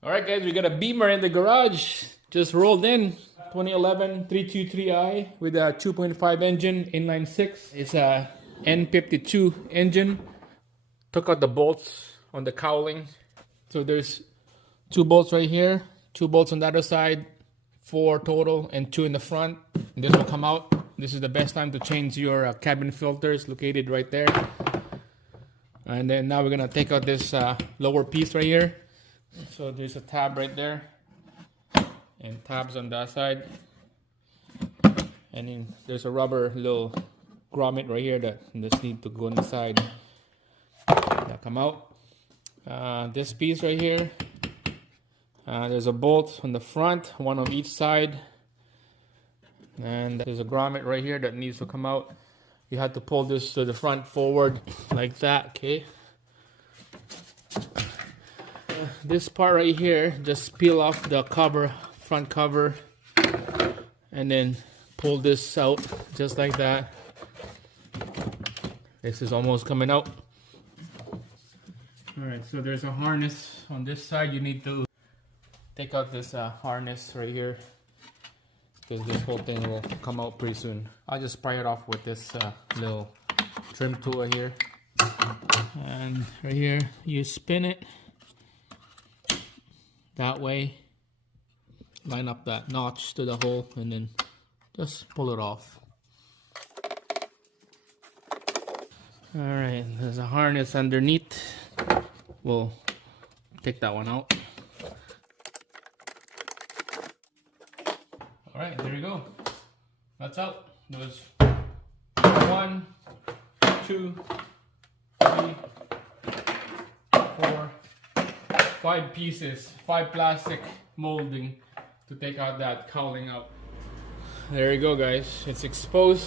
Alright guys, we got a Beamer in the garage. Just rolled in. 2011 323i with a 2.5 engine, inline 6. It's a N52 engine. Took out the bolts on the cowling. So there's 2 bolts right here, 2 bolts on the other side, 4 total, and 2 in the front. And this will come out. This is the best time to change your cabin filters, located right there. And then now we're gonna take out this lower piece right here. So there's a tab right there, and tabs on that side, and then there's a rubber little grommet right here that just need to go on the side. That come out. This piece right here, there's a bolt on the front, one on each side, and there's a grommet right here that needs to come out. You have to pull this to the front forward like that, okay? This part right here, just peel off the cover, front cover, and then pull this out just like that. This is almost coming out. Alright, so there's a harness on this side. You need to take out this harness right here, because this whole thing will come out pretty soon. I'll just pry it off with this little trim tool right here. And right here, you spin it that way, line up that notch to the hole, and then just pull it off. Alright, there's a harness underneath. We'll take that one out. Alright, there you go. That's out. There's 1, 2, 3, 4, 5 pieces, 5 plastic molding to take out that cowling out. There you go guys, it's exposed.